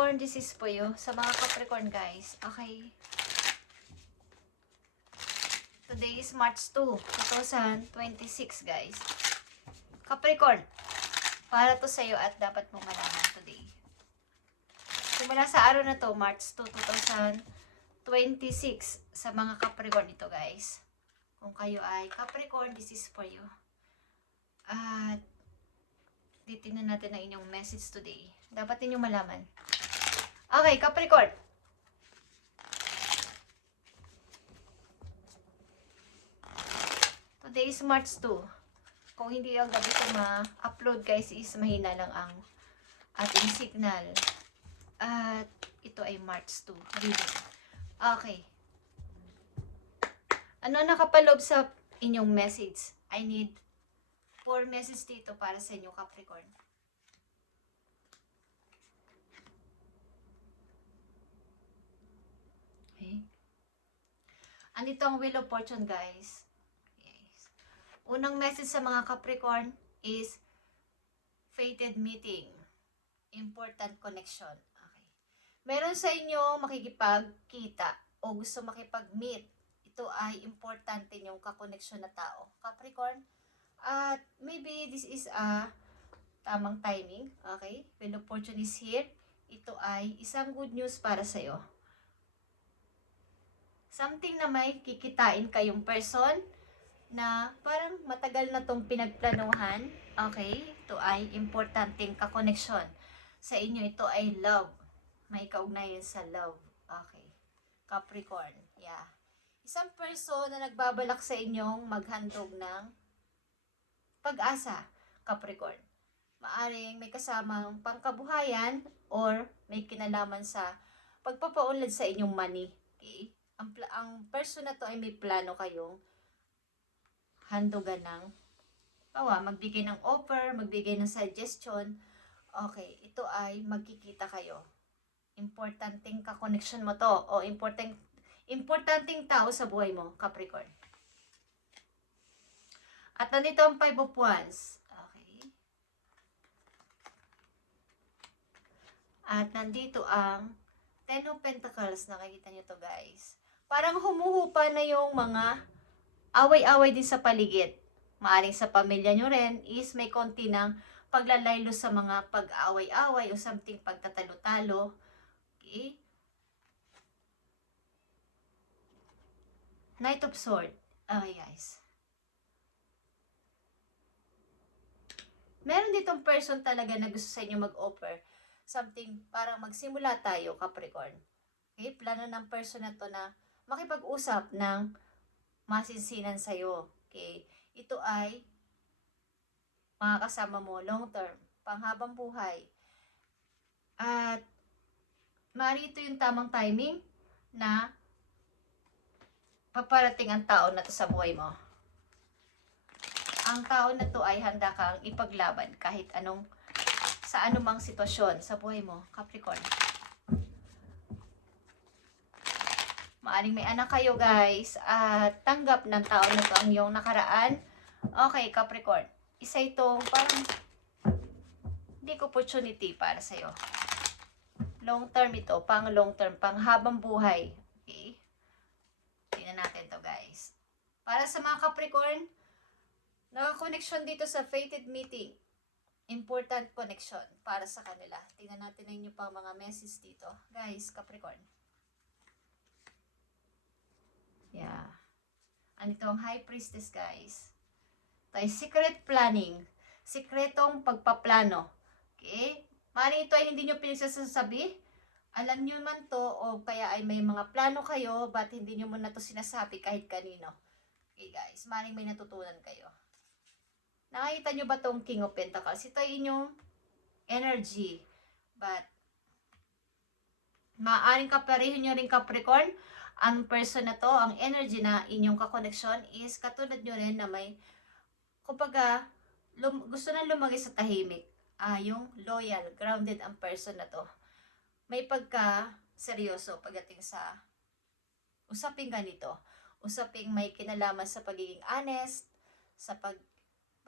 Capricorn, this is for you. Sa mga Capricorn guys, okay? Today is March 2, 2026 guys. Capricorn, para to sa'yo at dapat mong malaman today. Simula sa araw na to, March 2, 2026, sa mga Capricorn ito guys. Kung kayo ay Capricorn, this is for you. At titingnan natin ang inyong message today. Dapat ninyong malaman. Okay, Capricorn. Today is March 2. Kung hindi ang gabi ko ma-upload guys, is mahina lang ang ating signal. At ito ay March 2. Reading. Okay. Ano nakapaloob sa inyong message? I need 4 message dito para sa inyo, Capricorn. Okay. Andito ang Wheel of Fortune, guys. Yes. Unang message sa mga Capricorn is fated meeting. Important connection. Okay. Meron sa inyo makikipagkita o gusto makipag-meet. Ito ay importante yung kakoneksyon na tao. Capricorn, at maybe this is a tamang timing. Okay? Wheel of Fortune is here. Ito ay isang good news para sa'yo. Something na may kikitain kayong person na parang matagal na tong pinagplanuhan. Okay? Ito ay importanteng kakoneksyon. Sa inyo, ito ay love. May kaugnayan sa love. Okay. Capricorn. Yeah. Isang person na nagbabalak sa inyong maghandog ng pag-asa. Capricorn. Maaring may kasamang pangkabuhayan or may kinalaman sa pagpapaunlad sa inyong money. Okay? Ang person na to ay may plano kayong handugan ng magbigay ng offer, magbigay ng suggestion. Okay, ito ay magkikita kayo. Importanteng kakoneksyon mo to o importanteng tao sa buhay mo, Capricorn. At nandito ang 5 of Wands. Okay. At nandito ang 10 of Pentacles. Nakikita nyo to guys. Parang humuhupa na yung mga away-away din sa paligid. Maaring sa pamilya nyo rin is may konti ng paglalaylo sa mga pag-away-away o something pagtatalo-talo. Okay. Knight of Swords. Okay guys. Meron ditong person talaga na gusto sa inyo mag-offer something, parang magsimula tayo, Capricorn. Okay? Plano ng person na to na makipag-usap ng masinsinan sa'yo. Okay? Ito ay makakasama mo long term, panghabang buhay. At maaari ito yung tamang timing na paparating ang tao na to sa buhay mo. Ang tao na to ay handa kang ipaglaban kahit sa anumang sitwasyon sa buhay mo, Capricorn. Maaring may anak kayo guys at tanggap ng tao na to ang iyong nakaraan. Okay, Capricorn. Isa itong parang big opportunity para sa'yo. Long term ito, pang long term, pang habang buhay. Okay? Tingnan natin to guys. Para sa mga Capricorn, nakakoneksyon dito sa fated meeting. Important connection para sa kanila. Tingnan natin na inyo pang mga message dito. Guys, Capricorn. Yeah. Ano ito ang High Priestess, guys? Ito ay secret planning. Sikretong pagpaplano. Okay? Maaaring ito ay hindi nyo pinagsasabi. Alam nyo man to o kaya ay may mga plano kayo but hindi nyo muna to sinasabi kahit kanino. Okay, guys. Maaaring may natutunan kayo. Nakikita nyo ba tong King of Pentacles? Ito ay inyong energy. But maaaring kapareho nyo rin, Capricorn. Ang person na to, ang energy na inyong kakoneksyon is katulad nyo rin na may, kumbaga, gusto na lumagay sa tahimik. Yung loyal, grounded ang person na to. May pagka-seryoso pagdating sa usaping ganito. Usaping may kinalaman sa pagiging honest, sa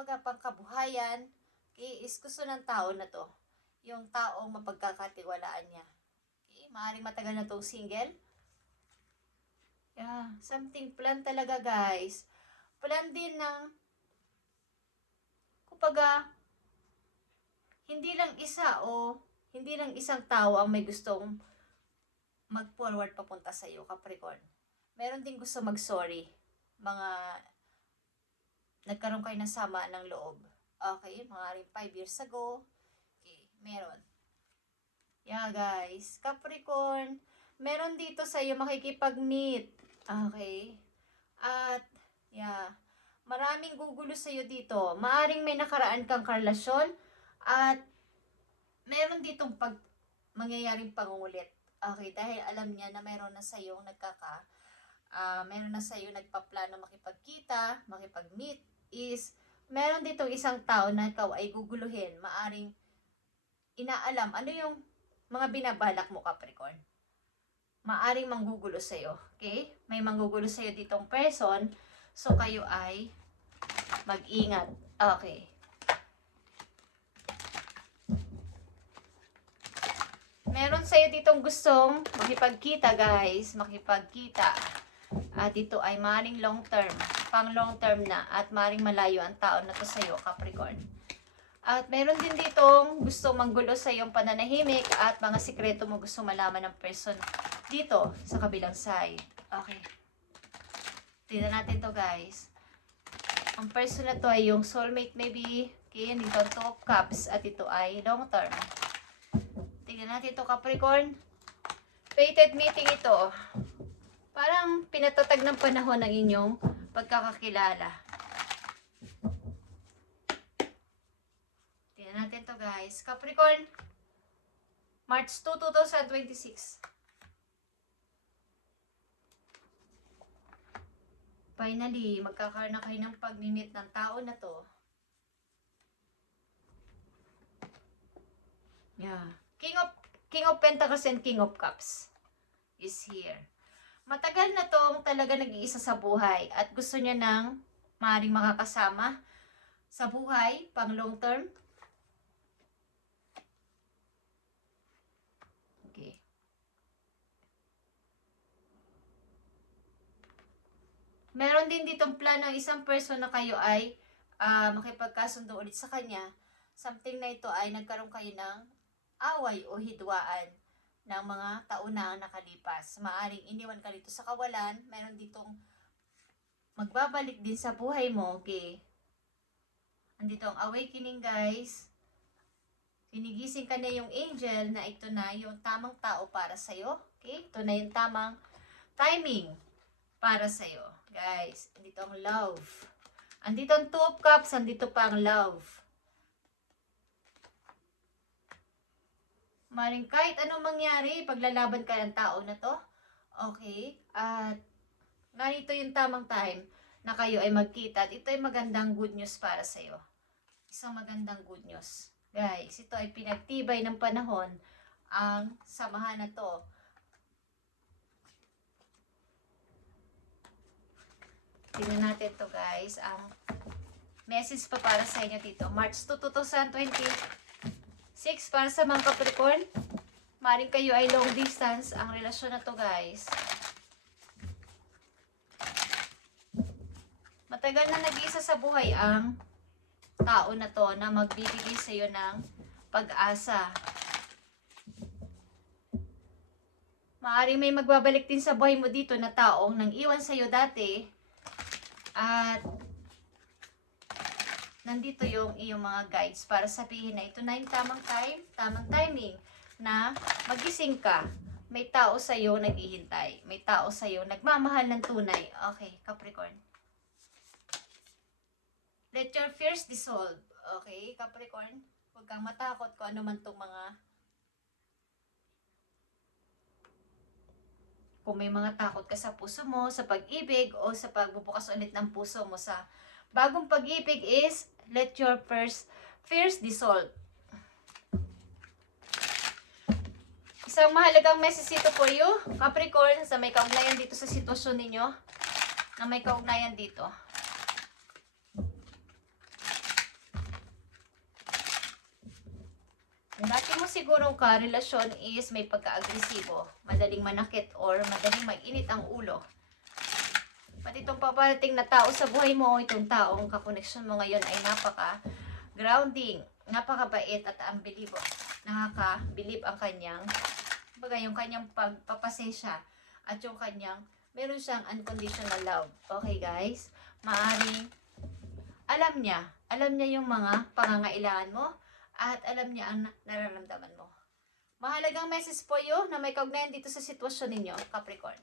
pagkabuhayan, is gusto ng tao na to. Yung taong mapagkakatiwalaan niya. Maaaring matagal na tong single. Yeah, something plan talaga guys. Plan din ng, kumbaga, hindi lang isa o hindi lang isang tao ang may gustong mag-forward papunta sa iyo, Capricorn. Meron din gusto mag-sorry. Mga nagkaroon kayo ng sama ng loob. Okay, maaaring 5 years ago. Okay, meron. Yeah, guys. Capricorn, meron dito sa iyo makikipag-meet. Okay. At, yeah, maraming gugulo sa iyo dito. Maaring may nakaraan kang karelasyon at meron ditong mangyayaring pangungulit. Okay, dahil alam niya na meron na sa iyo meron na sa iyo nagpaplano makipagkita, makipag-meet, is meron ditong isang tao na ikaw ay guguluhin. Maaring inaalam ano yung mga binabalak mo, Capricorn. Maaring manggugulo sa iyo. Okay? May manggugulo sa iyo ditong person, so kayo ay mag-ingat. Okay. Meron sa iyo ditong gustong makipagkita, guys. Makipagkita. At ito ay maring long term. Pang long term na. At maring malayo ang tao na to sa iyo, Capricorn. At meron din ditong gustong manggulo sa iyong pananahimik at mga sikreto mo gustong malaman ng person dito sa kabilang side. Okay. Tingnan natin to, guys. Ang person na to ay yung soulmate maybe. Okay, dito ang 2 of cups. At ito ay long term. Tingnan natin ito, Capricorn. Fated meeting ito. Parang pinatatag ng panahon ng inyong pagkakakilala. Tingnan natin ito, guys. Capricorn, March 2, 2026. Finally, magkakaroon na kayo ng pag-meet ng tao na to. Yeah. King of Pentacles and King of Cups is here. Matagal na tong talaga nag-iisa sa buhay at gusto niya ng maaaring makakasama sa buhay pang long term. Okay. Meron din ditong plano ng isang person na kayo ay makipagkasundo ulit sa kanya. Something na ito ay nagkaroon kayo ng away o hidwaan ng mga taon na nakalipas. Maaring iniwan ka dito sa kawalan, meron ditong magbabalik din sa buhay mo. Okay. Andito ang awakening, guys. Sinigising ka na yung angel na ito na yung tamang tao para sa'yo. Okay? Ito na yung tamang timing para sa'yo. Guys, andito ang love. Andito ang 2 of cups, andito pa ang love. Maring kahit anong mangyari, paglalaban ka ng tao na to. Okay? At ganito yung tamang time na kayo ay magkita. At ito ay magandang good news para sa'yo. Isang magandang good news. Guys, ito ay pinagtibay ng panahon ang samahan na to. Tingnan natin to, guys. Ang message pa para sa inyo dito. March 2, 2026 para sa mga Capricorn. Maring kayo ay long distance ang relasyon na to, guys. Matagal na nag-iisa sa buhay ang tao na to na magbibigay sa iyo ng pag-asa. Maaring may magbabalik din sa buhay mo dito na taong nang iwan sa iyo dati. At nandito yung iyong mga guides para sabihin na ito na yung tamang time, tamang timing na magising ka. May tao sa iyo naghihintay. May tao sa iyo nagmamahal ng tunay. Okay, Capricorn. Let your fears dissolve. Okay, Capricorn. Huwag kang matakot kung ano man itong kung may mga takot ka sa puso mo, sa pag-ibig, o sa pagbubukas ulit ng puso mo sa bagong pag-ibig is, let your fears dissolve. Isang mahalagang message ito for you, Capricorn, sa may kaugnayan dito sa sitwasyon ninyo, na may kaugnayan dito. Dati mo sigurong ka-relasyon is may pagka-agresibo, madaling manakit or madaling mainit ang ulo. Pati itong paparating na tao sa buhay mo, itong taong kakoneksyon mo ngayon ay napaka-grounding, napakabait at unbelievable. Nakaka-believe ang kanyang, yung kanyang pagpapasensya at yung kanyang, meron siyang unconditional love. Okay guys? Maaring, alam niya yung mga pangangailangan mo at alam niya ang nararamdaman mo. Mahalagang message po yun na may kaugnayan dito sa sitwasyon ninyo, Capricorn.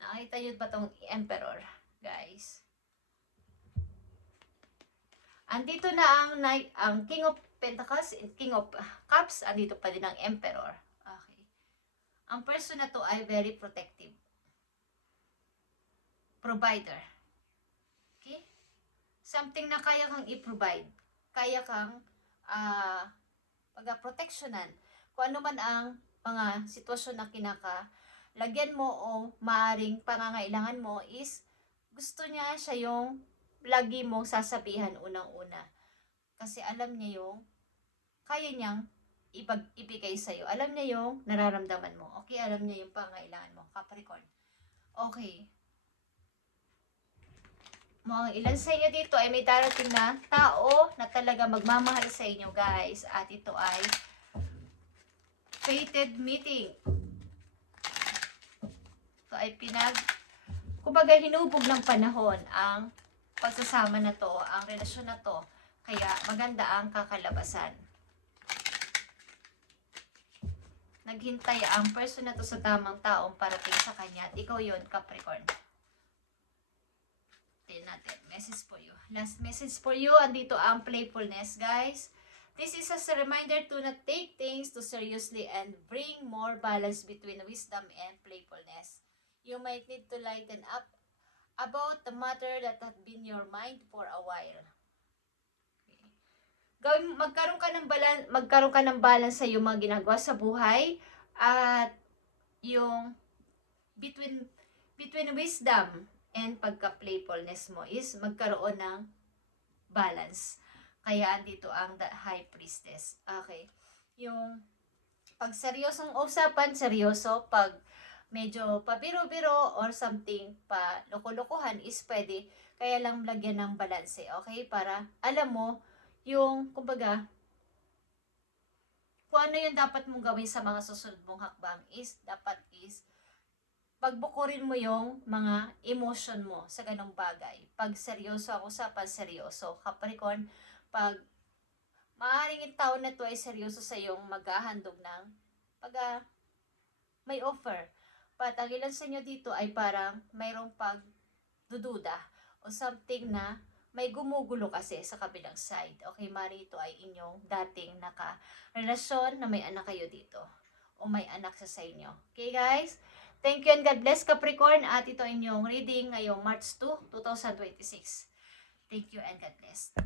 Nakita nyo ba tong Emperor, guys? Andito na ang King of Pentacles, King of Cups, andito pa din ang Emperor. Okay. Ang person na to ay very protective. Provider. Okay? Something na kaya kang i-provide. Kaya kang pag-protectionan. Kung ano man ang mga sitwasyon na lagyan mo o maaring pangangailangan mo is gusto niya siya yung lagi mong sasabihan unang-una. Kasi alam niya yung kaya niyang ibigay sa'yo. Alam niya yung nararamdaman mo. Okay? Alam niya yung pangangailangan mo. Capricorn. Okay. Mga ilan sa inyo dito ay may darating na tao na talaga magmamahal sa inyo, guys. At ito ay fated meeting. Ito ay kumbaga hinubog ng panahon ang pagsasama na to, ang relasyon na to. Kaya maganda ang kakalabasan. Naghintay ang person na to sa tamang taong parating sa kanya. At ikaw yun, Capricorn. Natin. Message for you. Last message for you. Andito ang playfulness, guys. This is as a reminder to not take things too seriously and bring more balance between wisdom and playfulness. You might need to lighten up about the matter that had been your mind for a while. Okay. Magkaroon ka ng balance sa iyong mga ginagawa sa buhay at yung between wisdom and pagka-playfulness mo is magkaroon ng balance. Kaya andito ang the High Priestess. Okay. Yung pag seryosong usapan, seryoso. Pag medyo pabiro-biro or something pa loko-lokohan is pwede. Kaya lang lagyan ng balance. Okay? Para alam mo yung, kumbaga, kung ano yung dapat mong gawin sa mga susunod mong hakbang is pagbukurin mo yung mga emotion mo sa ganong bagay. Pag seryoso ang usapan, seryoso. Capricorn, pag maaaring yung tao na to ay seryoso sa iyong maghahandog ng may offer. But ang ilan sa inyo dito ay parang mayroong pagdududa o something na may gumugulo kasi sa kabilang side. Okay, marito ay inyong dating naka-relasyon na may anak kayo dito o may anak sa inyo. Okay guys? Thank you and God bless, Capricorn. At ito inyong reading ngayong March 2, 2026. Thank you and God bless.